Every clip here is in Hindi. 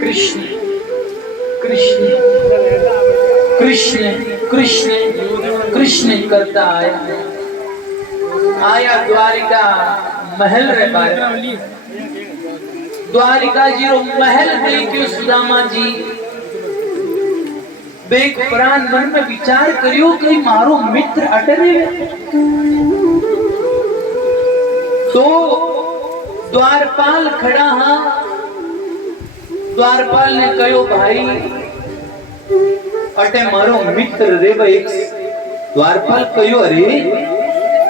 कृष्ण कृष्ण कृष्ण कृष्ण कृष्ण करता आया द्वारिका महल रे बारे द्वारिका जी रो महल देखियो सुदामा जी बेक प्राण मन में विचार करियो कि मारो मित्र अटरे तो द्वारपाल खड़ा हा द्वारपाल ने कहो भाई अटे मारो मित्र रे भाई द्वारपाल कहो अरे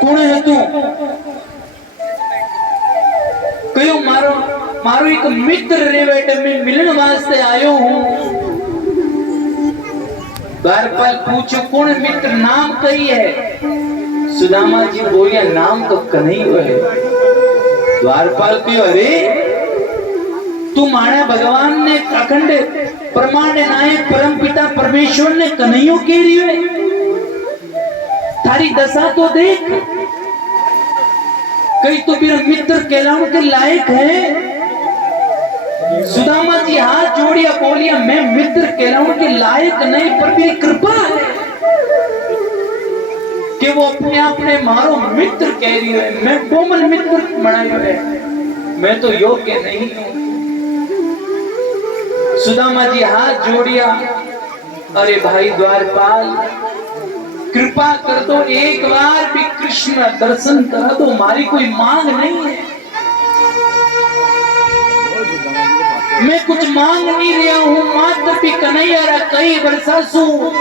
कौन है तू कहो मारो मारो एक मित्र रे बेटे मैं मिलन वास्ते आयो हूं द्वारपाल पूछो कौन मित्र नाम कही है सुदामा जी बोलिया नाम तो कन्हैयो है द्वारपाल कहो अरे तू माने भगवान ने अखंड प्रमाण नायक परम पिता परमेश्वर ने कन्हैयो कह रही है थारी दशा तो देख कहीं तो मेरा मित्र कहलाने के लायक है सुदामा जी हाथ जोड़िया बोलिया मैं मित्र कहलाने के लायक नहीं पर मेरी कृपा है कि वो अपने आप ने मारो मित्र कह रही है मैं कोमल मित्र बनायो है मैं तो योग्य नहीं हूं सुदामा जी हाथ जोड़िया अरे भाई द्वारपाल कृपा कर दो एक बार भी कृष्ण दर्शन करा दो हमारी कोई मांग नहीं है मैं कुछ मांग नहीं रहा हूँ मात्र भी कन्हैया रा कई वर्षासु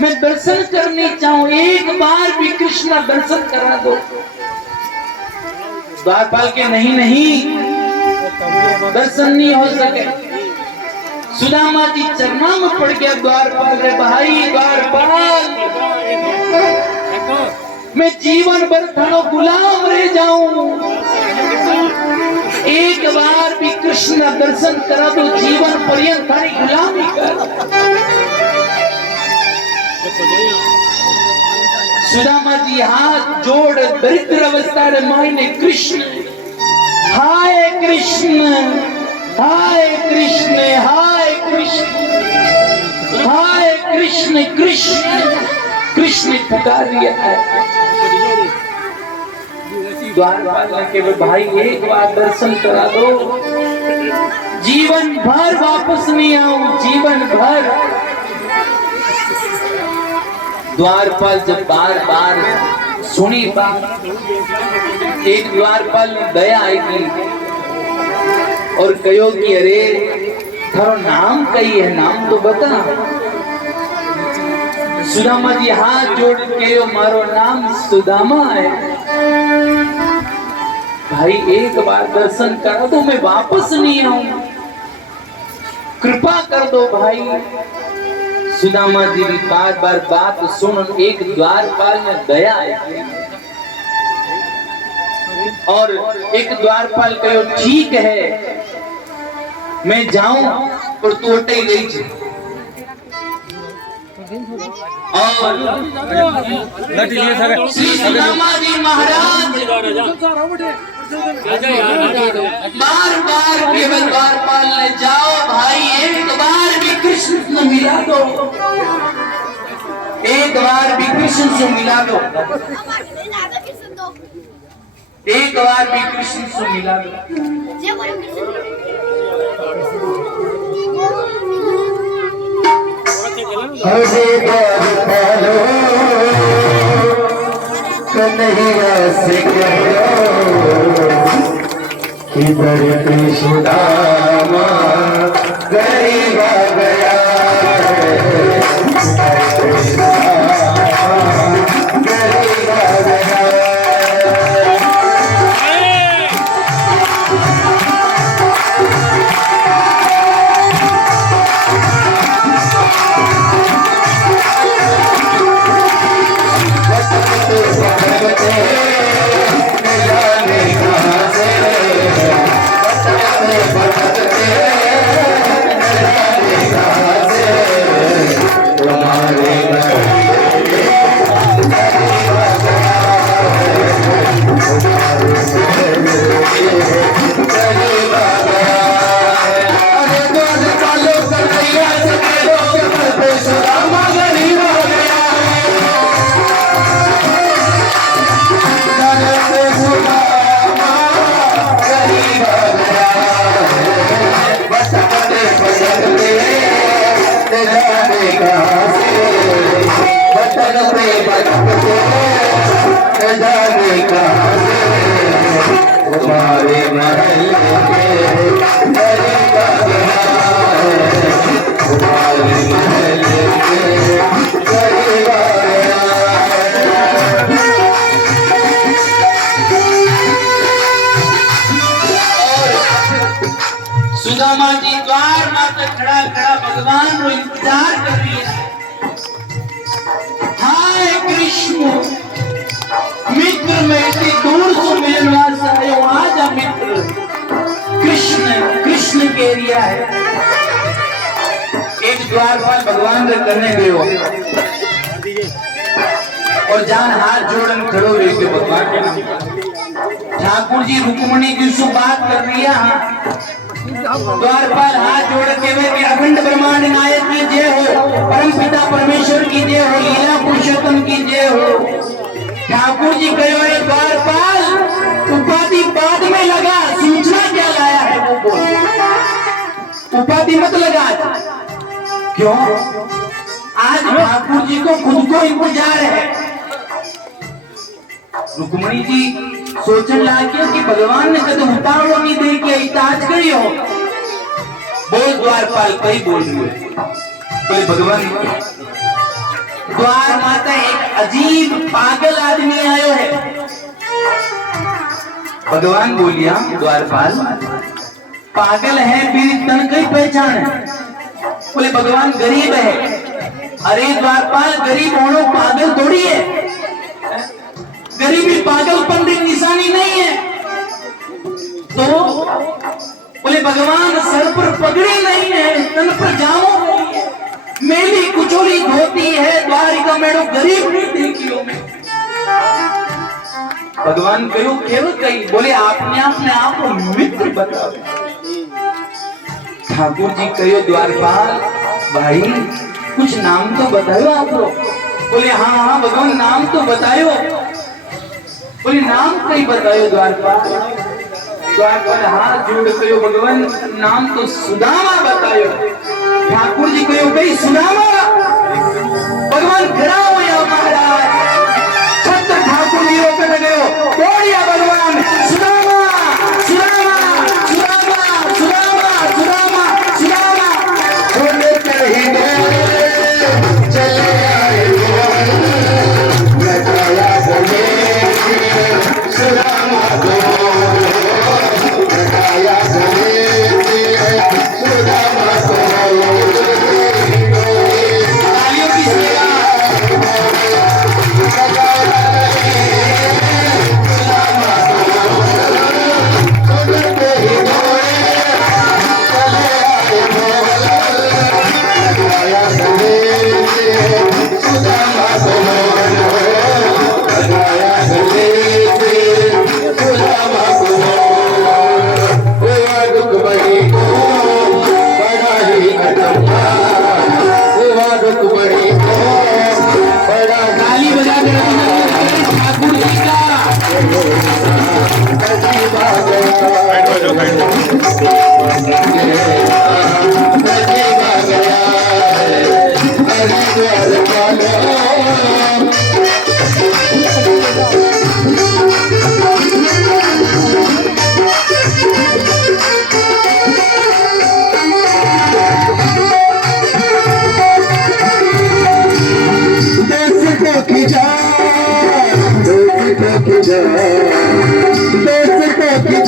मैं दर्शन करने चाहूं एक बार भी कृष्ण दर्शन करा दो द्वारपाल के नहीं नहीं दर्शन नहीं हो सके सुदामा जी चरणों में पड़ गया द्वारपाल रे भाई द्वारपाल मैं जीवन भर थानो गुलाम रह जाऊं एक बार भी कृष्ण दर्शन करा तो जीवन पर्यंत थारी गुलामी कर सुदामा जी हाथ जोड़ दरिद्र अवस्था रे मायने कृष्ण हाय कृष्ण हाय कृष्ण हाय कृष्ण हाय कृष्ण कृष्ण कृष्ण पुकार दिया है द्वारपाल के भाई एक बार दर्शन करा दो जीवन भर वापस नहीं आऊं जीवन भर द्वारपाल जब बार बार सुनी बात एक द्वारपाल ने दया आएगी और कहो कि अरे थारो नाम कही है नाम तो बता सुदामा जी हाथ जोड़ के मारो नाम सुदामा है भाई एक बार दर्शन करा दो मैं वापस नहीं आऊं कृपा कर दो भाई सुदामा जी की बार बार बात सुन एक द्वारपाल में दया आई और एक द्वारपाल कहो ठीक है मैं जाऊं और तू अटे गई थी और श्री सुदामा जी महाराज बार बार केवल द्वारपाल ने जाओ भाई एक बार भी कृष्ण से मिला दो एक बार भी कृष्ण से मिला दो एक बार भी कृष्ण से मिला दो हरे द्वारपालो कन्हैया से कहो इधर पे सुदामा गरीब आ गया गरीब आ गया जाने कहां से कहाँ से वतन पे भटकते न जाने कहाँ से तुम्हारे महल के गरीब आया है तुम्हारे महल के गरीब आया सुदामा जी द्वार माता खड़ा खड़ा भगवान रो इंतजार कर रही है। हाय कृष्ण मित्र मैं इतनी दूर से मिलन वास्ते आयो आजा मित्र। कृष्ण कृष्ण के एरिया है। एक द्वारपाल भगवान रे करने गयो और जान हाथ जोड़न खड़ो रह के भगवान ठाकुर जी रुक्मणी की सु बात कर रही है। द्वारपाल हाथ जोड़ के वे अखंड ब्रह्मांड नायक की जय हो परम पिता परमेश्वर की जय हो लीला पुरुषोत्तम की जय हो। ठाकुर जी कहो है द्वारपाल उपाधि बाद में लगा सूचना क्या लाया है वो बोल। उपाधि मत लगा क्यों आज ठाकुर जी को खुद को इंतजार है। रुक्मणी जी सोचने लगे कि भगवान ने कदम उतावलो नहीं दे के इताज करी हो। बोल द्वारपाल कई बोल रही है कोई भगवान द्वार माता एक अजीब पागल आदमी आयो है। भगवान बोलिया द्वारपाल पागल है मेरी तन की पहचान है। बोले भगवान गरीब है। अरे द्वारपाल गरीब होना पागल थोड़ी है। गरीबी पागलपन की निशानी नहीं है। तो बोले भगवान सर पर पगड़ी नहीं है तन पर जाओ नहीं है मेली कुचोली धोती है द्वारिका मेड़ो गरीब नहीं देखियो मैं। भगवान कहो केवल कही बोले आपने अपने आप को मित्र बताओ। ठाकुर जी कहो द्वारपाल भाई कुछ नाम तो बताओ आप लोग। बोले हाँ हाँ भगवान नाम तो बताओ। बोले नाम कहीं बताओ द्वारपाल। द्वारपाल हाथ जोड़ कहो भगवान नाम तो सुदामा बताओ। ठाकुर जी कहो कहीं सुदामा। भगवान खड़ा हो या महाराज छत्र ठाकुर जी होकर गयो बोलिया भगवान सुदामा सुदामा सुदामा सुदामा सुदामा सुदामा छोड़ कहीं चले आए लगाया बोले सुदामा को लगाया बोले सुदामा को तालियों की सेवा ताली बजा के ठाकुर जी का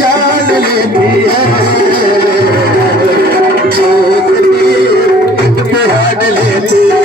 जान लेती है जान लेती है।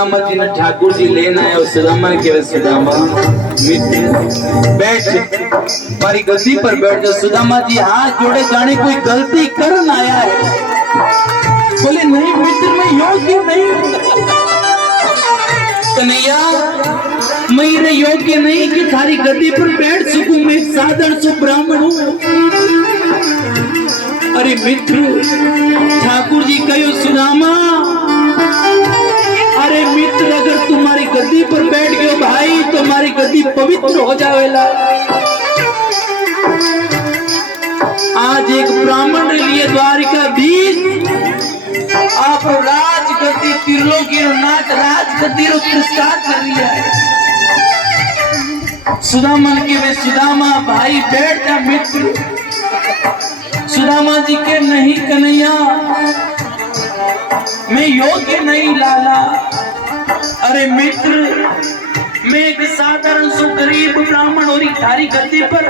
सुदामा जी ने ठाकुर जी लेना है और सुदामा के सुदामा मित्र बैठ हमारी गद्दी पर बैठ जा। सुदामा जी हाथ जोड़े जाने कोई गलती करन आया है। बोले नहीं मित्र मैं योग्य नहीं कन्हैया, मैं योग्य नहीं कि थारी गद्दी पर बैठ सकूं। मैं एक साधारण सो ब्राह्मण हूं। अरे मित्र ठाकुर जी कहो सुदामा, अरे मित्र अगर तुम्हारी गद्दी पर बैठ गए भाई तो हमारी गद्दी पवित्र हो जावेला। आज एक ब्राह्मण ने लिए द्वारिकाधीश आप राज गद्दी त्रिलोकी नाथ राज गद्दी रो तिरस्कार कर दिया है। सुदामा के वे सुदामा भाई बैठ जा मित्र। सुदामा जी के नहीं कन्हैया मैं योग्य नहीं लाला। अरे मित्र मैं एक साधारण सो गरीब ब्राह्मण और थारी गद्दी पर।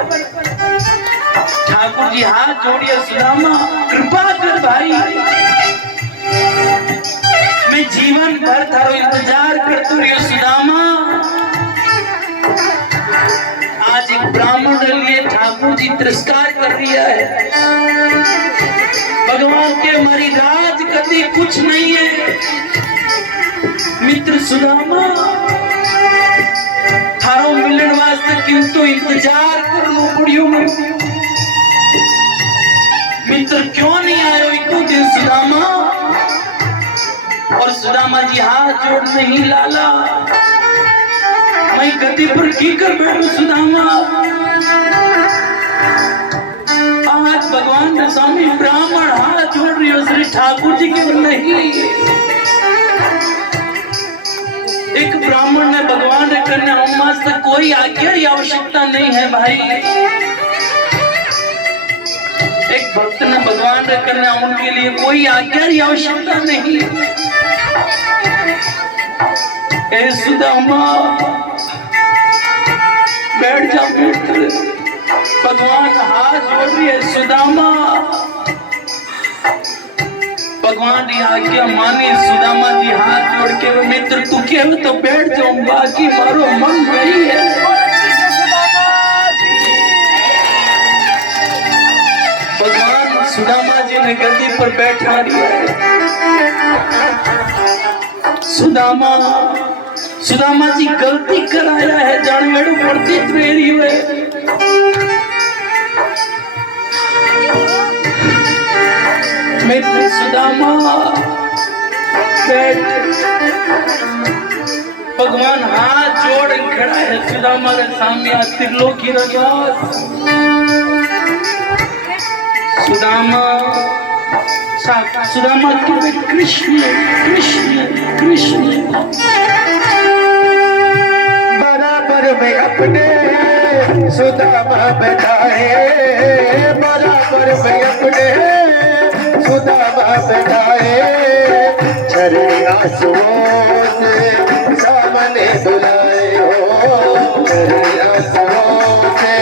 ठाकुर जी हाथ जोड़िए सुदामा कृपा कर भाई, मैं जीवन भर थारो इंतजार करते रहियो सुदामा। आज एक ब्राह्मण के लिए ठाकुर जी तिरस्कार कर दिया है। भगवान के हमारी राज गद्दी कुछ नहीं है। मित्र सुदामा थारो मिलन वास्ते किंतु इंतजार करनो पड़ियो। मित्र क्यों नहीं आयो इको दिन सुदामा? और सुदामा जी हाथ जोड़ नहीं लाला मैं गद्दी पर की कर बैठू सुदामा। आज भगवान ने स्वामी ब्राह्मण हाथ जोड़ रही हो श्री ठाकुर जी के नहीं। एक ब्राह्मण ने भगवान ने करने उम्मा से कोई आज्ञा या आवश्यकता नहीं है भाई। एक भक्त ने भगवान ने करने उनके लिए कोई आज्ञा या आवश्यकता नहीं। ए सुदामा बैठ जा मित्र। भगवान हाथ जोड़ रही है सुदामा। भगवान की आज्ञा मानी सुदामा जी हाथ जोड़ के मित्र तू के तो बैठ जाऊं बाकी मारो मन वही है। भगवान सुदामा जी ने गद्दी पर बैठा दिया है। सुदामा जी गलती कराया है जानवेड़ो पड़ती त्रेरी हुए। मित्र सुदामा बैठ। भगवान हाथ जोड़ खड़ा है सुदामा के सामने त्रिलोकी रजास। सुदामा तुम्हें कृष्ण कृष्ण कृष्ण बराबर में अपने सुदामा बैठाए, बराबर में अपने सुदामा बैठाए। चरण आंसुओं से सामने बुलाए हो, चरण आंसुओं से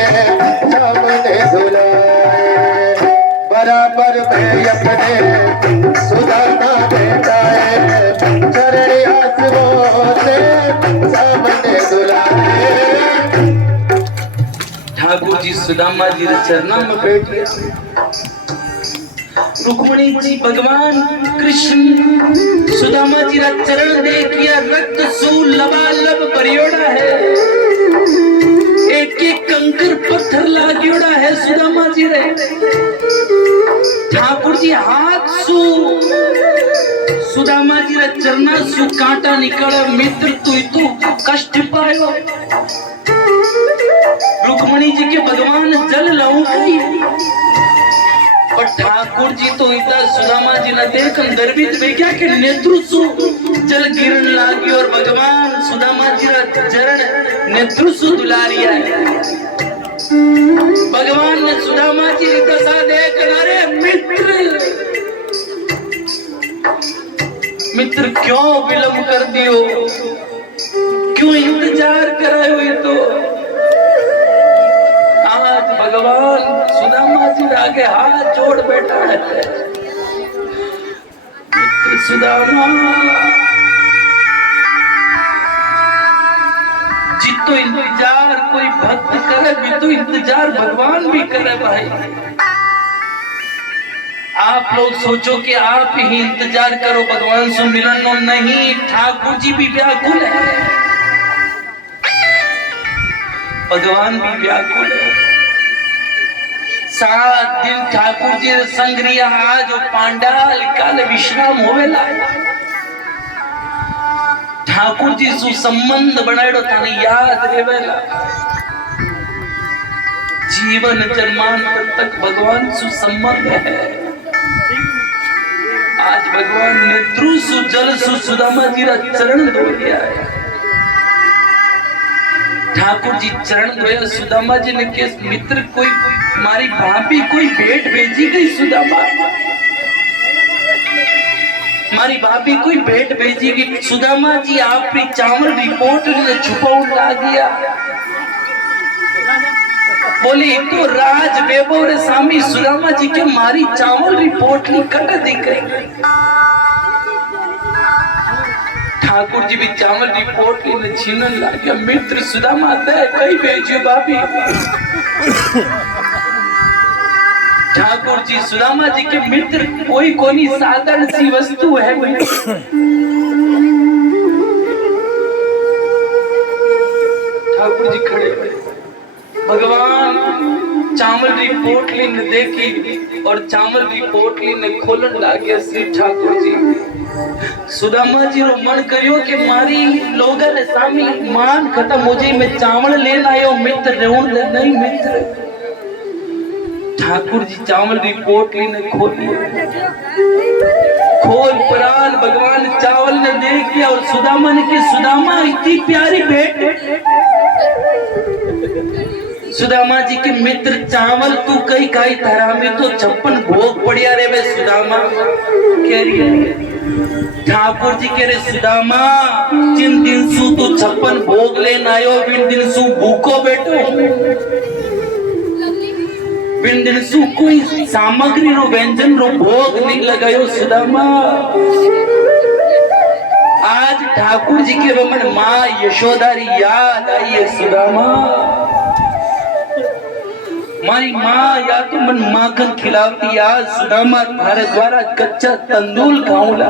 सामने बुलाए। बराबर में अपने सुदामा बैठाए, चरण आंसुओं से सामने बुलाए। ठाकुर जी सुदामा जी चरणों में बैठ गए। रुक्मणी जी भगवान कृष्ण सुदामा जी रा चरण देखिया रक्त सू लबालब परियोड़ा है। एक एक कंकर पत्थर लाग्योड़ा है सुदामा जी रे। ठाकुर जी हाथ सू सुदामा जी रा चरणा सू कांटा निकला। मित्र तू कष्ट पायो। रुक्मणी जी के भगवान जल लाऊं गई पर ठाकुर जी तो इतना सुदामा जी ने देख दरबित में क्या कि नेत्रु सु जल गिरन लागी और भगवान सुदामा जी रा चरण नेत्रु सु दुलारिया है। भगवान ने सुदामा जी की दशा देख अरे मित्र क्यों विलंब कर दियो, क्यों इंतजार करायो। ये तो आज भगवान सुदामा जी आगे हाथ जोड़ बैठा है। मित्र सुदामा तो इंतजार कोई भक्त करे भी तो इंतजार भगवान भी करे भाई। आप लोग सोचो कि आप ही इंतजार करो भगवान से मिलन, नहीं, ठाकुर जी भी व्याकुल है, भगवान भी व्याकुल है। 7 दिन ठाकुर जी संग्रिया आज पांडाल काल विश्राम होवेला। ठाकुर जी सु संबंध बनाएड़ो थाने याद रेवेला। जीवन जन्मांतर तक भगवान सु संबंध है। आज भगवान नेत्रु सु जल सु सुदामा जी रा चरण धोया है। ठाकुर जी चरण धोया, सुदामा जी ने के मित्र कोई मारी भाभी कोई भेंट भेजी गई, सुदामा मारी भाभी कोई भेंट भेजी गई। सुदामा जी आप भी चावल रिपोर्ट ने छुपाउन ला गया। बोली तो राज वैभव रे सामी सुदामा जी के मारी चावल रिपोर्ट नी कट दी गई। ठाकुर जी भी चावल रिपोर्ट ने छीनन लागे। मित्र सुदामा दे कई भेजियो भाभी। ठाकुर जी सुदामा जी के मित्र कोई कोनी साधारण सी वस्तु है। ठाकुर जी खड़े हुए, भगवान चावल रिपोर्ट ने देखी और चावल रिपोर्ट ने खोलन लागे। श्री ठाकुर जी सुदामा जी रो मन करियो कि मारी लोगन रे सामी मान खत्म हो जाई, मैं चावल लेना आयो, मित्र रेउन दे नहीं मित्र। ठाकुर जी चावल रिपोर्ट ने खोली, खोल प्राण भगवान चावल ने देख लिया और सुदामा ने कि सुदामा इतनी प्यारी भेंट। सुदामा जी के मित्र चावल तू कई काई धरा में तो 56 भोग पड़िया रे वे सुदामा कह रही है। ठाकुर जी कह रहे सुदामा जिन दिन सु तू 56 भोग लेना आयो बिन दिन सु भूखो बैठो, बिन दिन सु कोई सामग्री रो व्यंजन रो भोग नहीं लगायो सुदामा। आज ठाकुर जी के मन माँ यशोदारी याद आई है सुदामा। मारी माँ या तो मन माखन खिलावती, आज सुदामा तुम्हारे द्वारा कच्चा तंदूर खाऊंगा।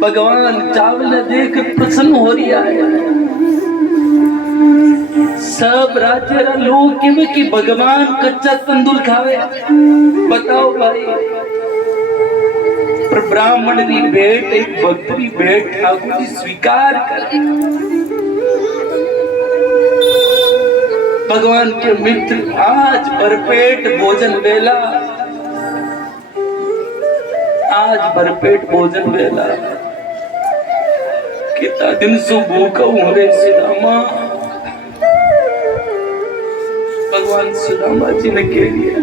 भगवान चावल देख प्रसन्न हो रही है। सब राज्य लोग कि भगवान कच्चा तंदूर खावे, बताओ भाई। पर ब्राह्मण की भेंट एक भक्त की भेंट ठाकुर जी स्वीकार कर। भगवान के मित्र आज भरपेट भोजन वेला, आज भरपेट भोजन वेला। कितना दिन सु भूखा हूं रे सुदामा। भगवान सुदामा जी ने कह दिया,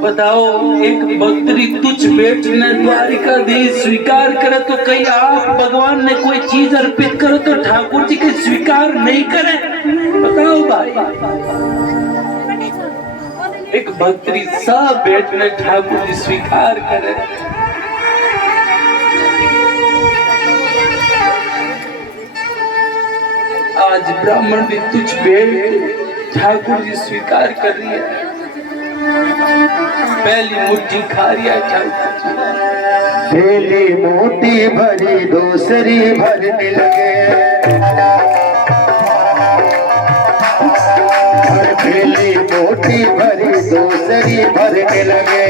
बताओ एक भक्तरी तुझ भेंट ने द्वारिकाधीश स्वीकार करे तो कहीं आप भगवान ने कोई चीज अर्पित करो तो ठाकुर जी के स्वीकार नहीं करे? बताओ भाई। एक भक्तरी सब भेंट ने ठाकुर जी स्वीकार करे। आज ब्राह्मण भी तुझ भेंट ठाकुर जी स्वीकार कर रही है। पहली मुट्ठी खा रही है ठाकुर जी, पहली मुट्ठी भरी दूसरी भरने लगे। पहली मुट्ठी भरी दूसरी भरने लगे।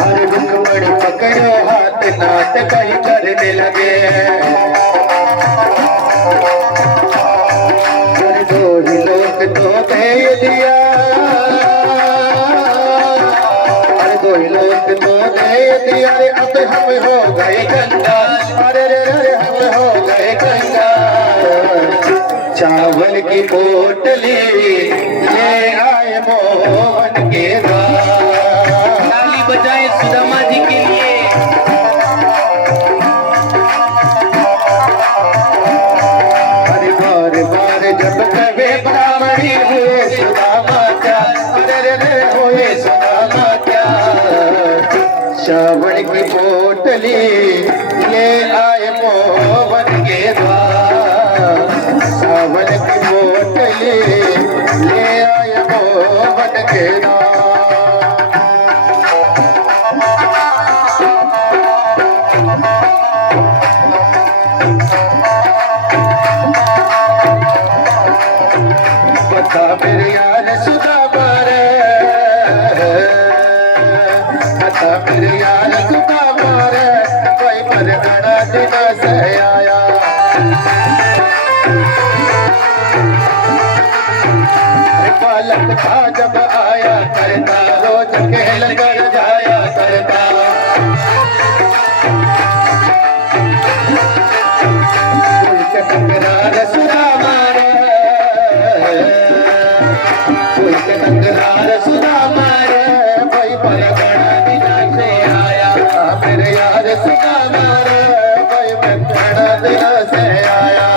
हर रुकमण पकड़ो हाथ नाथ कहीं करने लगे। तो दे दिया, अरे 2 लोग तो दे दिया। अरे अब हम हो गए कंगाल, अरे रे हम हो गए कंगाल। चावल की पोटली ले आए मोहन के द्वार। ताली बजाए सुदामा जी के लिए। अरे बार बार जब कभी ब्राह्मणी हुए सुदामा क्या, अरे रे हुए सुदामा क्या। श्रावण की पोटली ये आए मोहन के द्वार सावन की पोटली ये आए मोहन के द्वार बता मेरे यार सुदामा रे बता मेरे यार सुदामा रे कोई मरगड़ा दिन से आया बालक था जब आया करता रोज खेल कर जाया करता कोई के टकरार सुदामा रे कोई के टकरार सुदामा रे कोई मरगड़ा दिन से आया मेरे यार सुदामा रे कोई मरगड़ा दिन से आया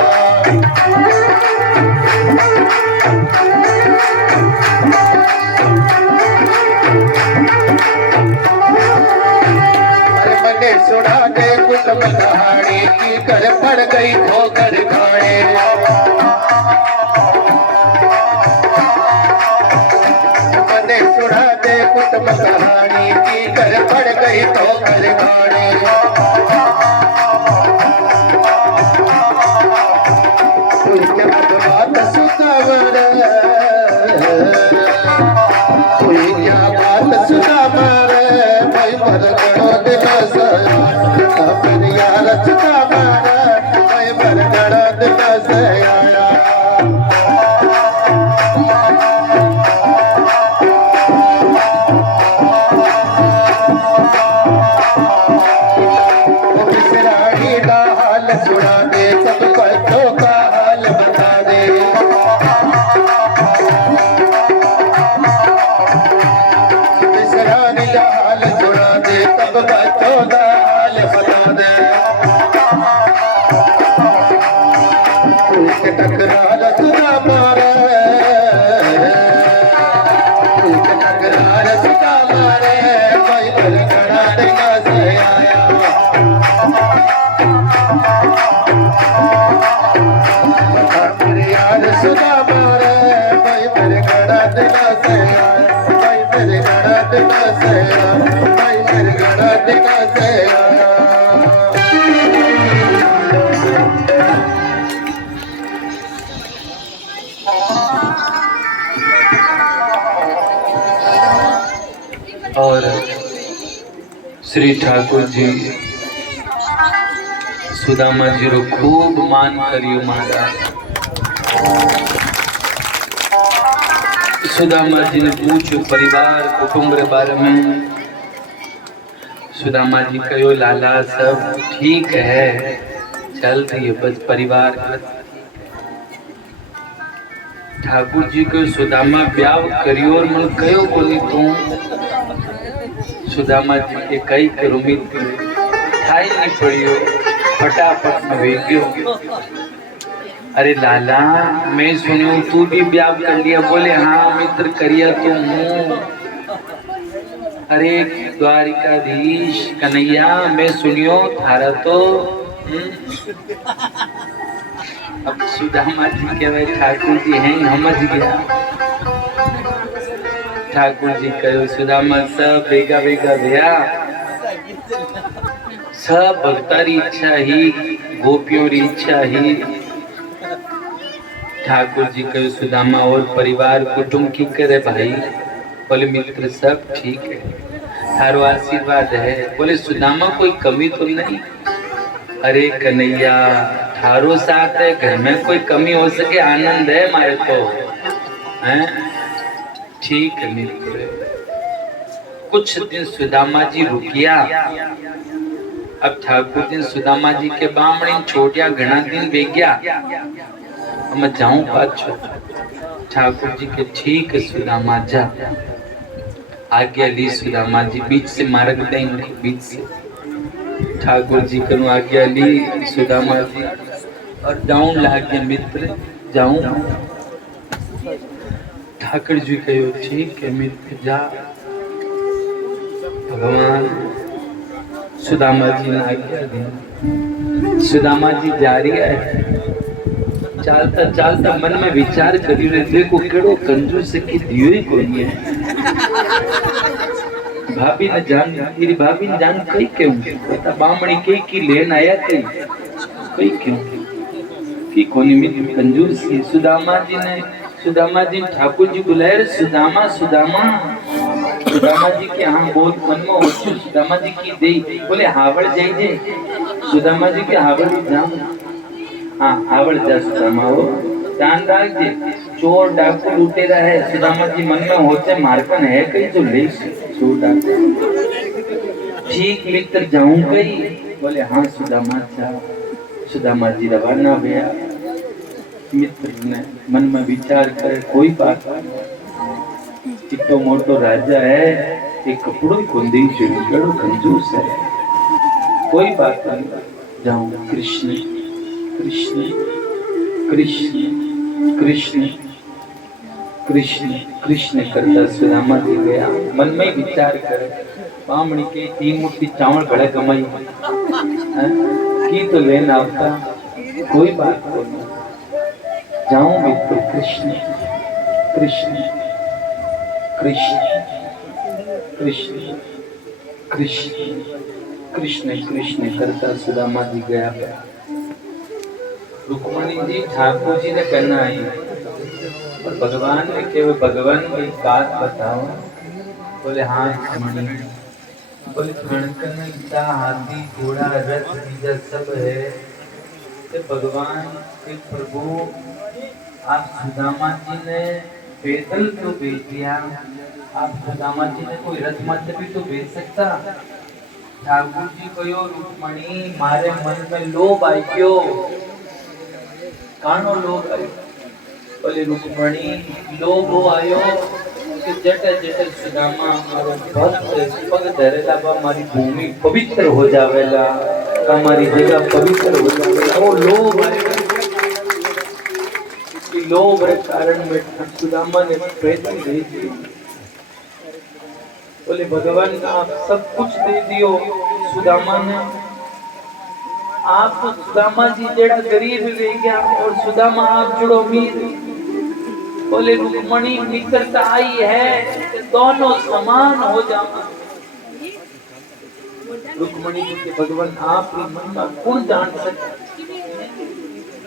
मैंने सुना के कुटुंब कहानी की कर पड़ गई ठोकर खाने मैंने सुना के कुटुंब कहानी की कर पड़ गई ठोकर खाने उसके बाद सुदामा कोई क्या बात सुदामा रे भाई मरगड़ो दिन से मेरे यार सुदामा रे भाई मरगड़ो दिन से आया बिसरानी का हाल सुना दे सब बच्चों का हाल बता दे बिसरानी का हाल सुना दे सब बच्चों का हाल बता दे उसके टकरार सुदामा रे उसके टकरार सुदामा रे कोई मरगड़ा दिन से आया मेरे यार सुदामा रे भाई मेरे गड़ा दिन से आया भाई मेरे गड़ा दिन से आया भाई मेरे गड़ा दिन से आया और श्री ठाकुर जी सुदामा जी रो खूब मान करियो महाराज सुदामा जी ने पूछो परिवार कुटुंब के बारे में सुदामा जी कहो लाला सब ठीक है चल रही है बस परिवार ठाकुर जी को सुदामा ब्याह करियो और मन कहो बोली तू सुदामा जी के कई करुमित थाई नहीं पड़ियो फटाफट में भेजियो अरे लाला मैं सुनियो तू भी ब्याह कर लिया बोले हाँ मित्र करिया तो हूँ अरे द्वारिकाधीश कन्हैया मैं सुनियो थारा तो अब सुदामा जी के भाई ठाकुर जी हैं समझ गया ठाकुर जी कहो सुदामा सब बेगा बेगा भैया सब भक्तारी इच्छा ही गोपियों री इच्छा ही ठाकुर जी कहो सुदामा और परिवार कुटुंब की करे भाई बोले मित्र सब ठीक है थारो आशीर्वाद है बोले सुदामा कोई कमी तो नहीं अरे कन्हैया थारो साथ है घर में कोई कमी हो सके आनंद है मारे को हैं ठीक है मित्र कुछ दिन सुदामा जी रुकिया अब ठाकुर जी सुदामा जी के बामणी छोड़िया घना दिन बेग्या मैं जाऊं पाछो ठाकुर जी के ठीक है सुदामा जा आज्ञा ली सुदामा जी बीच से मार्ग देंगे बीच से ठाकुर जी करूँ आज्ञा ली सुदामा जी और जाऊं लागे मित्र जाऊं ठाकुर जी कहो ठीक है मित्र जा भगवान सुदामा जी ने आज्ञा दी। सुदामा जी जा रही है, चालता चालता मन में विचार करी रहे, देखो केड़ो कंजूस की दियो ही कोनी है। भाभी ने जान, मेरी भाभी ने जान कई क्यों बता बामणी की लेन आया कई क्यों की कोनी मित्र कंजूस की। सुदामा जी ठाकुर जी बुलाए रे सुदामा सुदामा। सुदामा जी के हाँ बहुत मन में हो, सुदामा जी की दे बोले हावड़ जाइए। सुदामा जी के हावड़ जाम, हाँ हावड़ जा सुदामा हो, ध्यान रखजे चोर डाकू लुटेरा है। सुदामा जी मन में होते मारकन है कहीं जो ले चोर डाकू। ठीक मित्र जाऊं कहीं, बोले हाँ सुदामा जा। सुदामा जी रवाना हुआ। मित्र ने मन में विचार करे कोई बात नहीं, इतो मोटो राजा है, एक कपड़ो खुंदी चिड़कड़ो कंजूस है, कोई बात नहीं जाऊं। कृष्ण कृष्ण कृष्ण कृष्ण कृष्ण कृष्ण करता सुदामा जी गया। मन में विचार करे बामणी के 3 मुट्ठी चावल घड़े कमाई की तो लेन आवता, कोई बात नहीं जाऊं मित्र। कृष्ण कृष्ण कृष्ण कृष्ण कृष्ण कृष्ण कृष्ण करता सुदामा जी गया। रुक्मणी जी ठाकुर जी ने कहना आई और भगवान ने केवल भगवान एक बात बताओ। बोले हाँ रुक्मणी। बोले खड़कन सा हाथी घोड़ा रथ बीजा सब है, तो भगवान एक प्रभु आप सुदामा जी ने पैदल क्यों भेज दिया? आप सुदामा जी ने कोई रथ मत भी तो भेज सकता। ठाकुर जी कहो रुक्मणी मारे मन में लोभ आई क्यों? कानो लोभ आयो? बोले रुक्मणी लोभ आयो कि जट जट सुदामा मारो भक्त पग धरेला बा मारी भूमि पवित्र हो जावेला, हमारी जगह पवित्र हो जावेला, वो लोभ आएगा। लोभ के कारण में सुदामा ने पैदल भेज दिया। बोले भगवान आप सब कुछ दे दियो सुदामा ने, आप तो सुदामा जी जेड़ा गरीब ले गया और सुदामा आप जुड़ो अमीर। बोले रुक्मणी मित्रता आई है कि दोनों समान हो जाओ। रुक्मणी जी के भगवान आप ही मन का कौन जान सकता?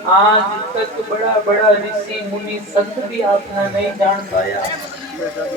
आज तक बड़ा बड़ा ऋषि मुनि संत भी आपने नहीं जान पाया।